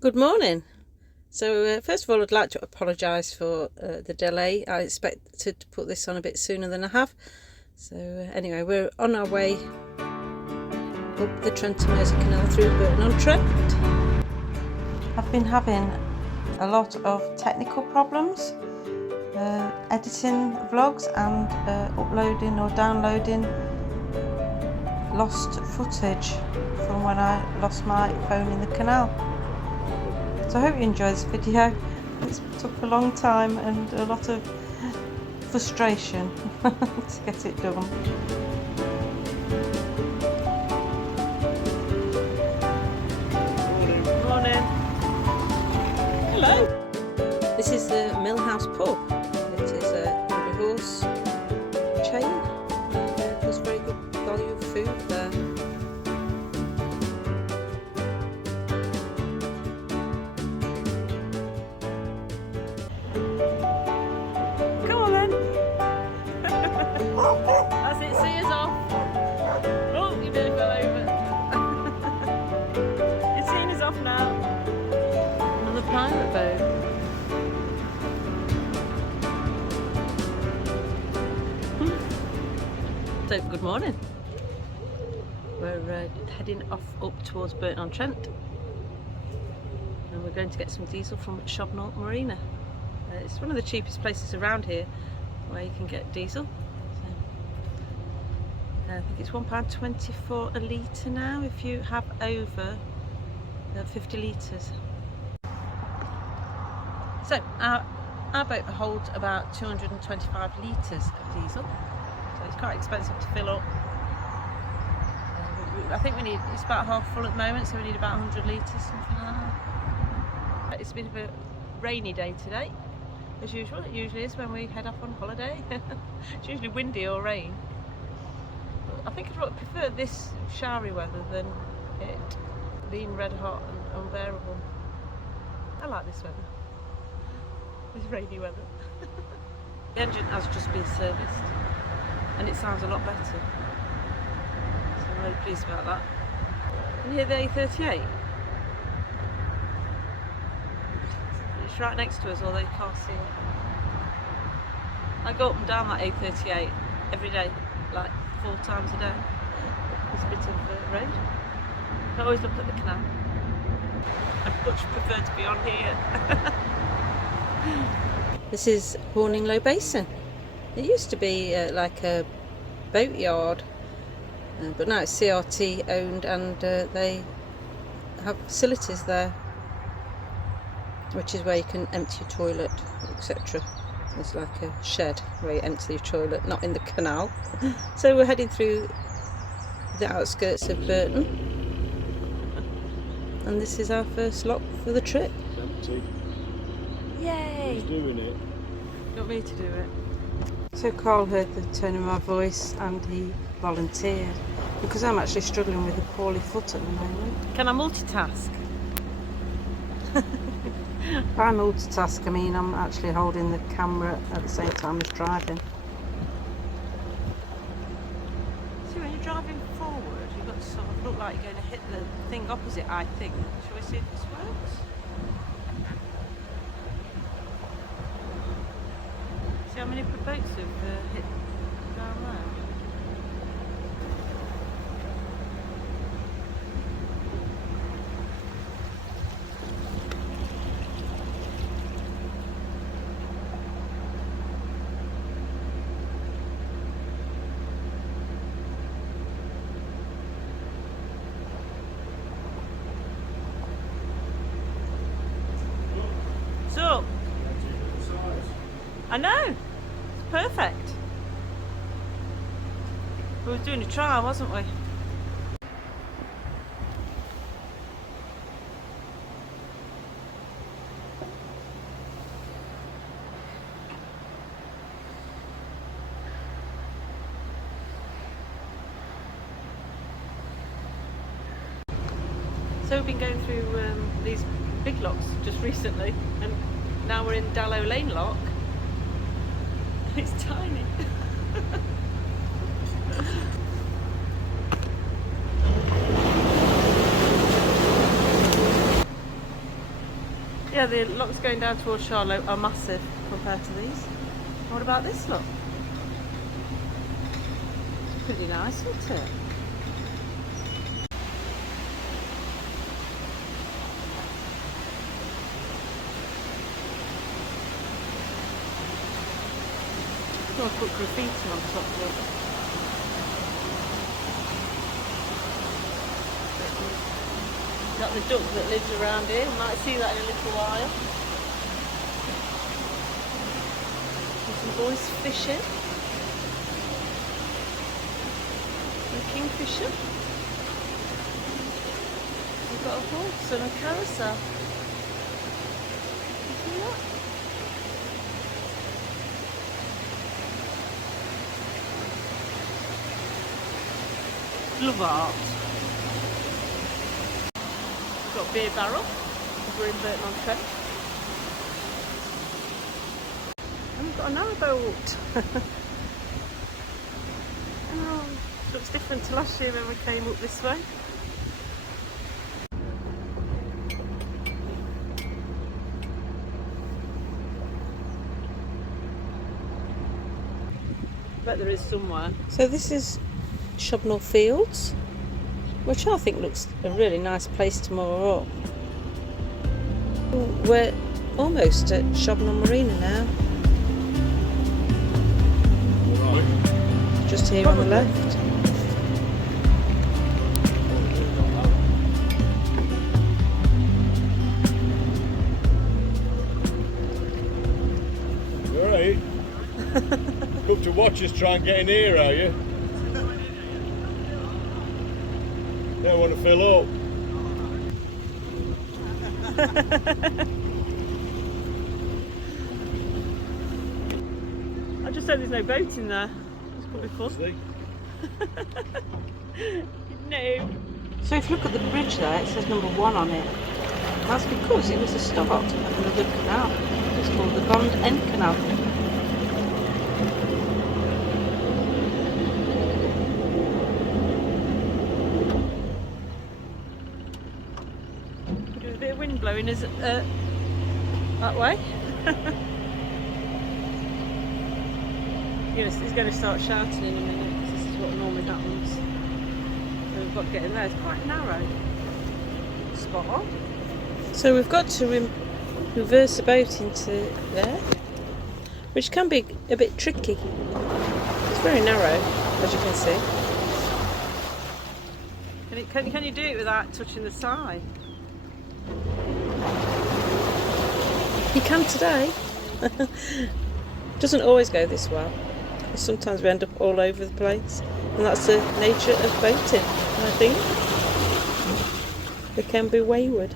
Good morning. So first of all, I'd like to apologise for the delay. I expected to put this on a bit sooner than I have. So anyway, we're on our way up the Trent and Mersey Canal through Burton on Trent. I've been having a lot of technical problems editing vlogs and uploading or downloading lost footage from when I lost my phone in the canal. So I hope you enjoy this video. It's took a long time and a lot of frustration to get it done. Morning. Hello. This is the Millhouse pub. It is a Every Horse chain. And there's very good value of food there. That's it, see us off. Oh, you nearly fell over. You're seeing us off now. Another pirate boat. So, good morning. We're heading off up towards Burton on Trent. And we're going to get some diesel from Shobnall Marina. It's one of the cheapest places around here where you can get diesel. I think it's £1.24 a litre now if you have over 50 litres. So our boat holds about 225 litres of diesel, so it's quite expensive to fill up. I think it's about half full at the moment, so we need about 100 litres, something like that. It's been a bit rainy day today, as usual. It usually is when we head off on holiday. It's usually windy or rain. I think I'd prefer this showery weather than it being red hot and unbearable. I like this weather, this rainy weather. The engine has just been serviced and it sounds a lot better, so I'm really pleased about that. Can you hear the A38? It's right next to us, although you can't see it. I go up and down that A38 every day, like 4 times a day. There's a bit of road. I always look at the canal. I'd much prefer to be on here. This is Horninglow Basin. It used to be like a boatyard, but now it's CRT owned, and they have facilities there, which is where you can empty your toilet, etc. It's like a shed where you empty your toilet, not in the canal. So we're heading through the outskirts of Burton, and this is our first lock for the trip. Empty. Yay! Who's doing it? You want me to do it? So Carl heard the tone of my voice and he volunteered, because I'm actually struggling with a poorly foot at the moment. Can I multitask? By multitask, I mean I'm actually holding the camera at the same time as driving. See, when you're driving forward, you've got to sort of look like you're going to hit the thing opposite, I think. Shall we see if this works? See how many boats have hit down there? So, I know, it's perfect. We were doing a trial, wasn't we? So we've been going through these big locks just recently, and now we're in Dallow Lane Lock. It's tiny. Yeah, the locks going down towards Charlotte are massive compared to these. What about this look? It's pretty nice, isn't it? I'll put graffiti on top of it. Got the duck that lives around here. You might see that in a little while. There's some boys fishing. A kingfisher. We've got a horse and a carousel. Look at that. Love art. We've got a beer barrel. We're in Burton on Trent. And we've got a narrowboat. Oh, looks different to last year when we came up this way. I bet there is somewhere. So this is Shobnall Fields, which I think looks a really nice place to moor up. We're almost at Shobnall Marina now. Right. Just here on the left. You alright? Come to watch us try and get in here, are you? Don't want to fill up. I just hope there's no boat in there. It's probably fun. No. So if you look at the bridge there, it says number 1 on it. That's because it was the start of another canal. It's called the Bond End Canal. There's a bit of wind blowing, is it? That way. Yes, he's going to start shouting in a minute because this is what normally happens. So we've got to get in there. It's quite narrow. Spot on. So we've got to reverse the boat into there, which can be a bit tricky. It's very narrow, as you can see. Can you do it without touching the side? You can today. Doesn't always go this well. Sometimes we end up all over the place, and that's the nature of boating, I think. They can be wayward.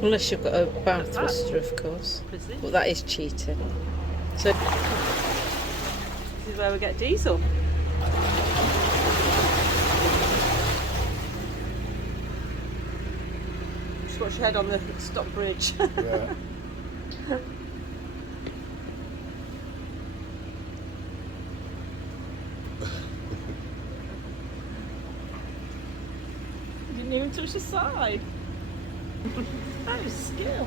Unless you've got a bow thruster, of course. But that is cheating. So this is where we get diesel. Just watch your head on the stop bridge. Yeah. Didn't even touch the side. That was skill.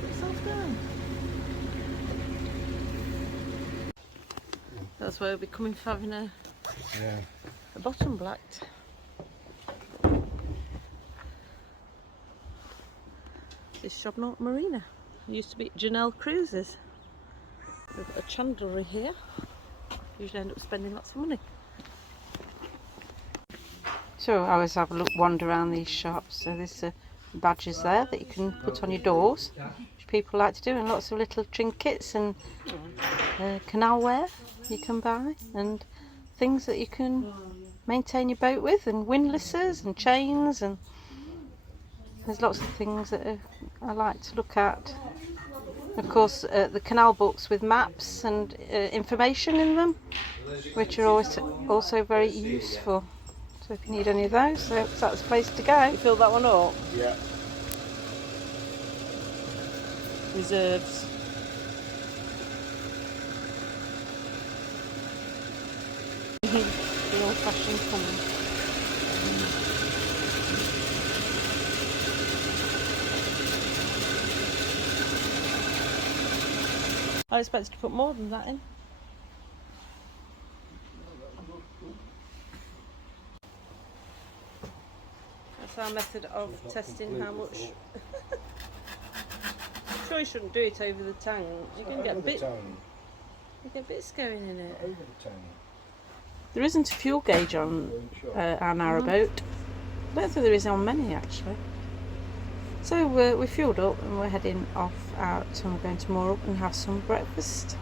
Put yourself down. That's where we'll be coming for having a bottom blacked. This is Shobnall Marina. It used to be Janelle Cruises. We've got a chandlery here. Usually end up spending lots of money. So I always have a look, wander around these shops. So there's badges there that you can put on your doors, which people like to do, and lots of little trinkets and canal wear you can buy, and things that you can maintain your boat with, and windlasses and chains, and there's lots of things that I like to look at. Of course, the canal books with maps and information in them, which are always also very useful. So if you need any of those, so that's the place to go. You fill that one up? Yeah. Reserves. The old-fashioned pond. I expected to put more than that in. That's our method of testing how much. I'm sure you shouldn't do it over the tank. You can get bits going in it. Over the tank. There isn't a fuel gauge on our narrowboat. I don't think there is on many actually. So we're fueled up and we're heading off out and we're going to moor up and have some breakfast.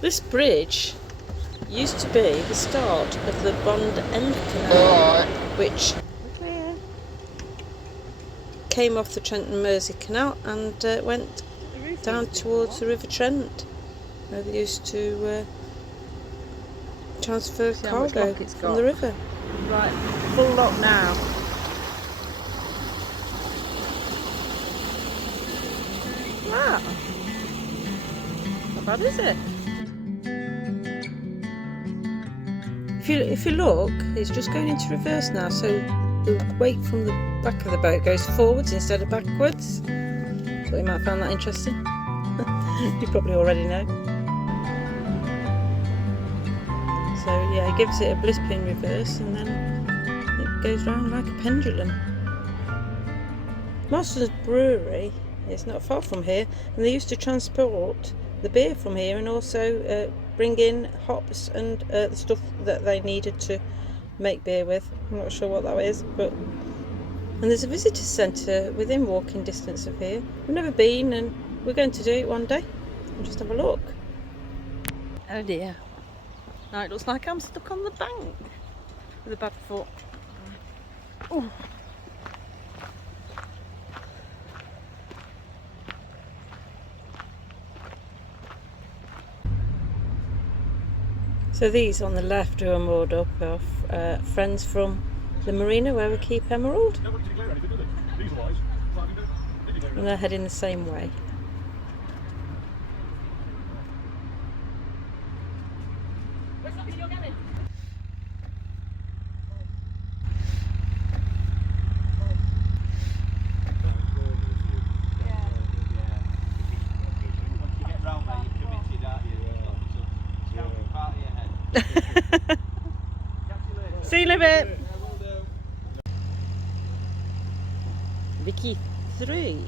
This bridge used to be the start of the Bond End Canal, which came off the Trent and Mersey Canal and went down towards the River Trent, where they used to transfer cargo from the river. Right, full lock now. Wow, not bad, is it? If you look, it's just going into reverse now, so the weight from the back of the boat goes forwards instead of backwards. So you might find that interesting. You probably already know. So yeah, it gives it a blip in reverse and then it goes round like a pendulum. Marston's Brewery is not far from here, and they used to transport the beer from here and also bring in hops and the stuff that they needed to make beer with. I'm not sure what that is, but and there's a visitor centre within walking distance of here. We've never been and we're going to do it one day and just have a look. Oh dear. Now it looks like I'm stuck on the bank with a bad foot. Oh. So these on the left who are moored up are friends from the marina where we keep Emerald. And they're heading the same way. See you in a bit. Vicky 3.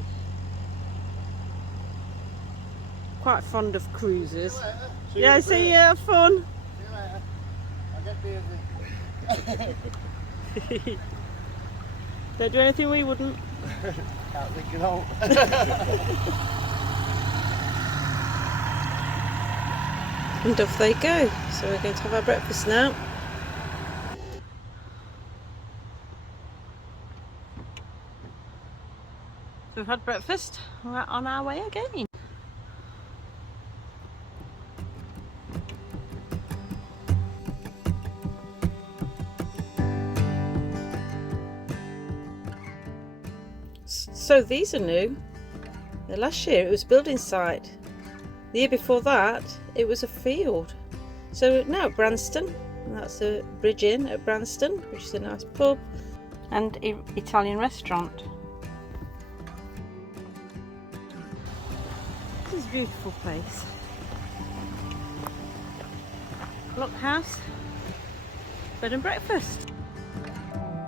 Quite fond of cruises. Yeah, see you, have fun. See you later. I get busy. Don't do anything we wouldn't. Can't think it all. And off they go. So we're going to have our breakfast now. So we've had breakfast, we're on our way again. So these are new. Last year it was a building site. The year before that it was a field. So now at Branston, and that's a Bridge Inn at Branston, which is a nice pub and Italian restaurant. This is a beautiful place. Lock house, bed and breakfast.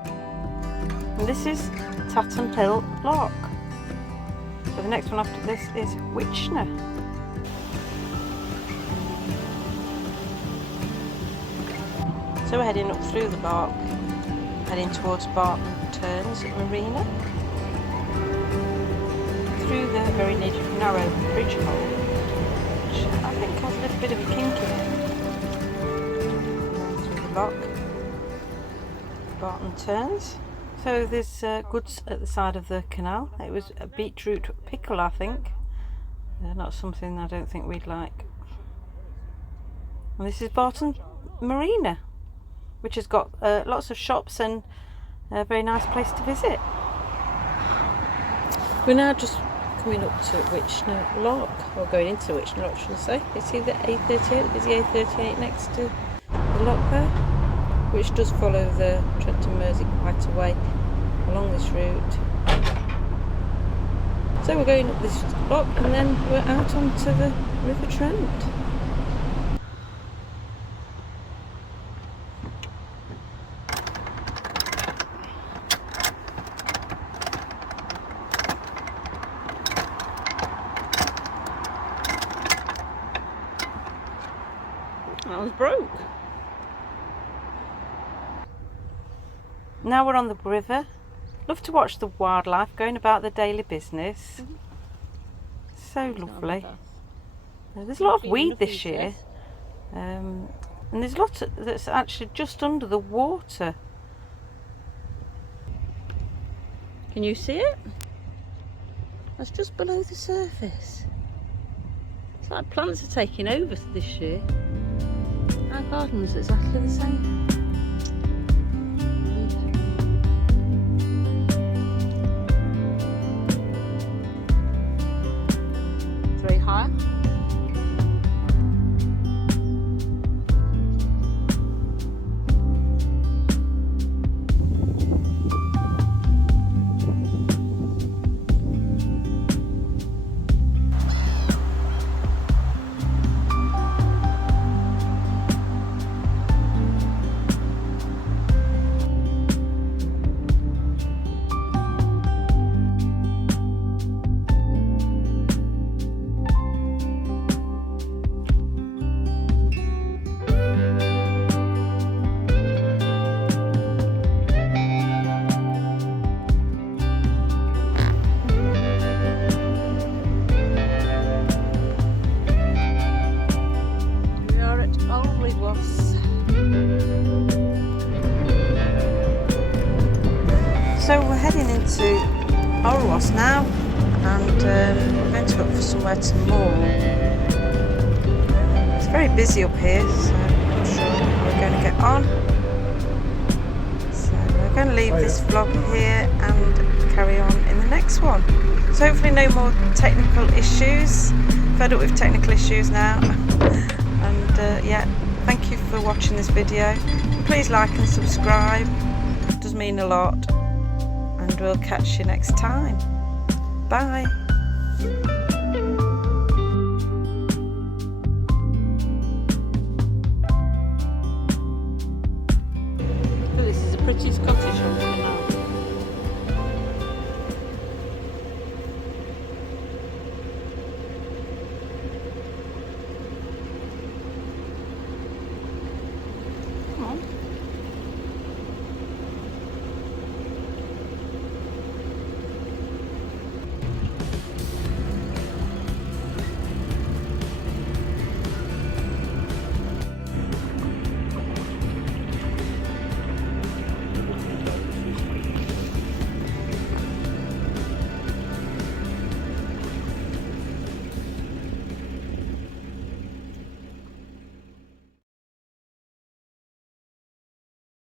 And this is Tatton Hill Lock. So the next one after this is Witchner. So we're heading up through the lock, heading towards Burton Turns Marina, through the very narrow bridge hole, which I think has a little bit of a kink in it. Through the lock, Burton Turns. So there's goods at the side of the canal. It was a beetroot pickle, I think. Not something I don't think we'd like. And this is Burton Marina, which has got lots of shops and a very nice place to visit. We're now just coming up to Witchner Lock, or going into Witchner Lock, should I say. You see the A38, the busy A38 next to the lock there, which does follow the Trent and Mersey quite a way along this route. So we're going up this lock and then we're out onto the River Trent. That was broke. Now we're on the river. Love to watch the wildlife going about their daily business. So lovely. There's a lot of weed this year, and there's a lot that's actually just under the water. Can you see it? That's just below the surface. It's like plants are taking over this year. Our garden's exactly the same. Very high. So we're heading into Alrewas now, and we're going to look for somewhere to moor. It's very busy up here, so I'm not sure how we're going to get on. So we're going to leave this vlog here and carry on in the next one. So hopefully no more technical issues. Fed up with technical issues now. And yeah, thank you for watching this video. Please like and subscribe. It does mean a lot. And we'll catch you next time. Bye.